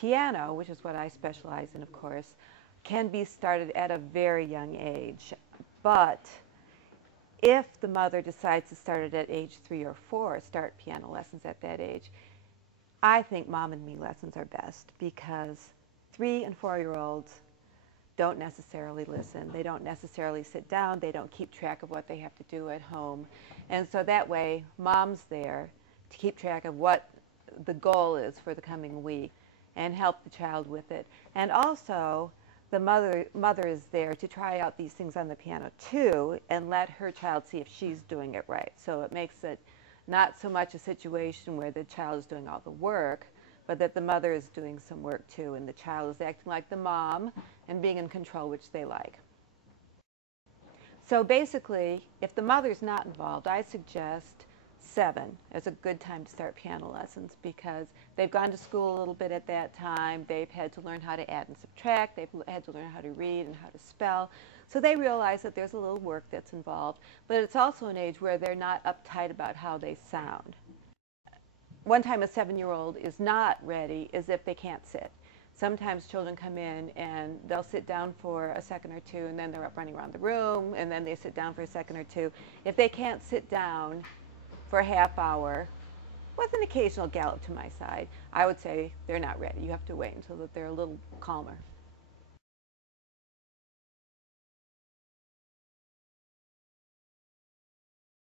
Piano, which is what I specialize in, of course, can be started at a very young age. But if the mother decides to start it at age 3 or 4, start piano lessons at that age, I think Mom and Me lessons are best because 3 and 4-year-olds don't necessarily listen. They don't necessarily sit down. They don't keep track of what they have to do at home. And so that way, Mom's there to keep track of what the goal is for the coming week and help the child with it. And also, the mother is there to try out these things on the piano too and let her child see if she's doing it right. So it makes it not so much a situation where the child is doing all the work, but that the mother is doing some work too, and the child is acting like the mom and being in control, which they like. So basically, if the mother's not involved, I suggest 7 as a good time to start piano lessons because they've gone to school a little bit at that time, they've had to learn how to add and subtract, they've had to learn how to read and how to spell, so they realize that there's a little work that's involved, but it's also an age where they're not uptight about how they sound. One time a 7-year-old is not ready is if they can't sit. Sometimes children come in and they'll sit down for a second or two and then they're up running around the room and then they sit down for a second or two. If they can't sit down for a half hour with an occasional gallop to my side, I would say they're not ready. You have to wait until that they're a little calmer.